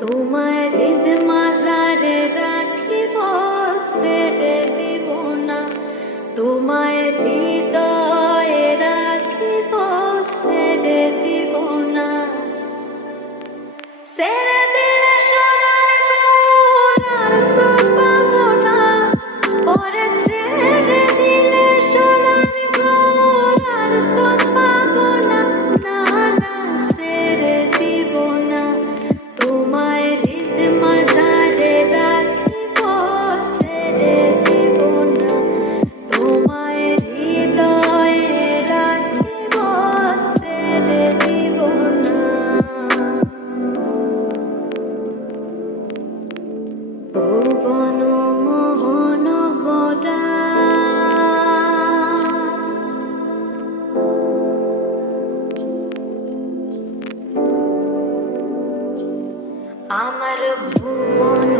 তোমার ঈদ মাজারে রাখিব ছেড়ে দিব না। তোমার হৃদয়ে রাখিব ছেড়ে দিব না। ছেড়ে আমার ভুবন